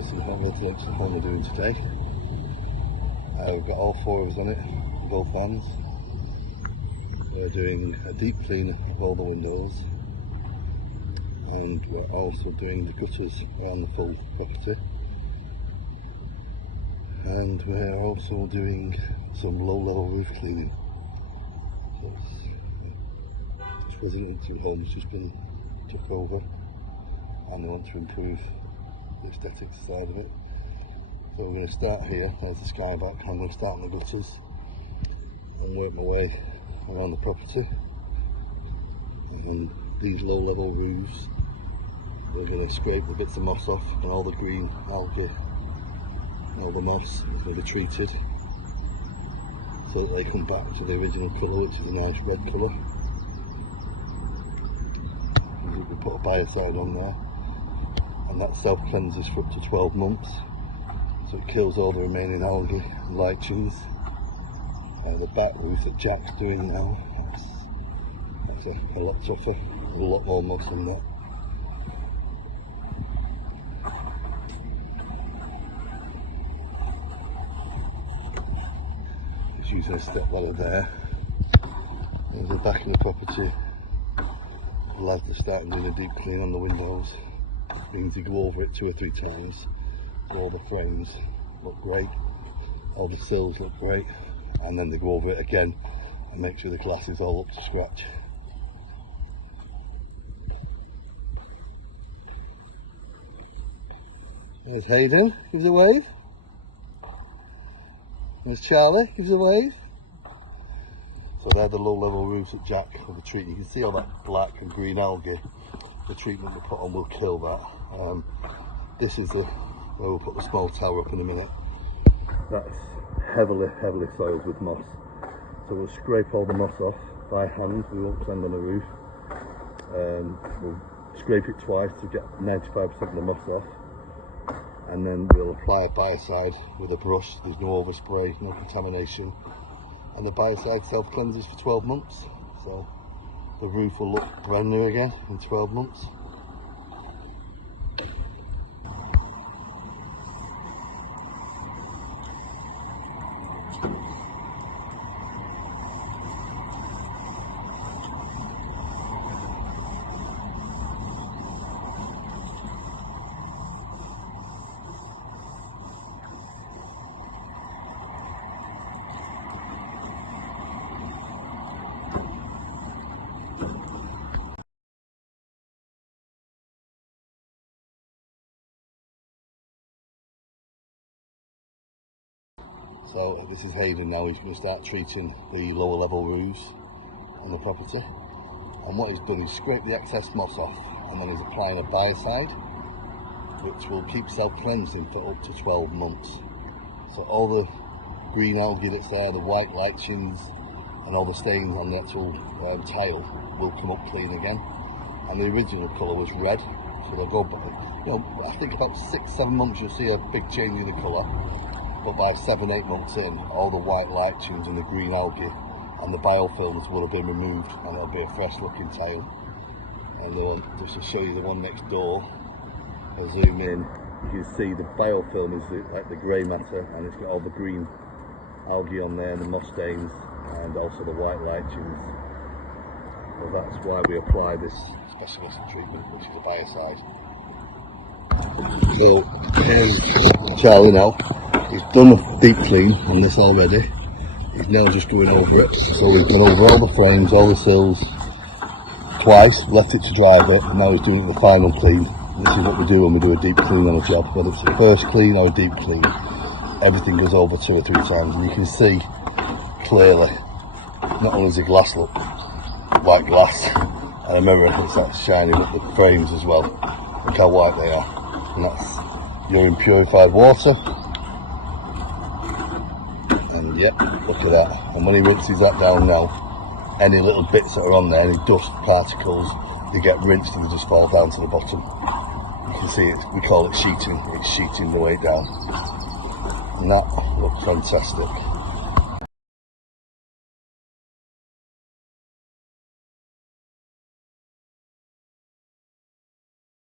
Right, so have a little look at what we're doing today. We've got all four of us on it, both vans. We're doing a deep clean of all the windows, and we're also doing the gutters around the full property, and we're also doing some low-level roof cleaning. So this residential home's just been took over, and we want to improve the aesthetics side of it. So we're going to start here. There's the sky back. I'm going to start on the gutters and work my way around the property. And these low-level roofs, we're going to scrape the bits of moss off, and all the green algae and all the moss is going to be treated so that they come back to the original colour, which is a nice red colour. We put a biocide on there, and that self-cleanses for up to 12 months, so it kills all the remaining algae and lichens. The back roof that Jack's doing now, that's a lot tougher, a lot more moss than that. Just using a step ladder there. There's the back of the property. The lads are starting doing a deep clean on the windows. Means you go over it 2 or 3 times. All the frames look great, all the sills look great, and then they go over it again and make sure the glass is all up to scratch. There's Hayden, gives a wave. There's Charlie, gives a wave. So they're the low-level roofs that Jack will be treating. You can see all that black and green algae. The treatment we put on will kill that. This is where we'll put the small tower up in a minute. That's heavily soiled with moss. So we'll scrape all the moss off by hand. We won't sand on the roof. We'll scrape it twice to get 95% of the moss off. And then we'll apply a biocide with a brush. There's no overspray, no contamination. And the biocide self-cleanses for 12 months. So the roof will look brand new again in 12 months. So this is Hayden now. He's going to start treating the lower level roofs on the property. And what he's done is scrape the excess moss off, and then he's applying a biocide, which will keep self-cleansing for up to 12 months. So all the green algae that's there, the white lichens, and all the stains on the actual tile will come up clean again. And the original colour was red, so they'll go back. I think about 6-7 months you'll see a big change in the colour. But by 7-8 months in, all the white lichens and the green algae and the biofilms will have been removed, and it'll be a fresh looking tile. And the one, just to show you the one next door, I'll zoom in, you can see the biofilm is like the grey matter, and it's got all the green algae on there, and the moss stains, and also the white lichens. So that's why we apply this specialist treatment, which is a biocide. So here's Charlie now. He's done a deep clean on this already. He's now just going over it. So we've gone over all the frames, all the sills twice, left it to dry a bit, and now he's doing the final clean. This is what we do when we do a deep clean on a job, whether it's a first clean or a deep clean. Everything goes over 2 or 3 times, and you can see clearly, not only does the glass look white glass, and a mirror that's shining up the frames as well. Look how white they are. And that's urine purified water. And yep, look at that. And when he rinses that down now, any little bits that are on there, any dust particles, they get rinsed and they just fall down to the bottom. You can see it, we call it sheeting. It's sheeting the way down. And that looks fantastic.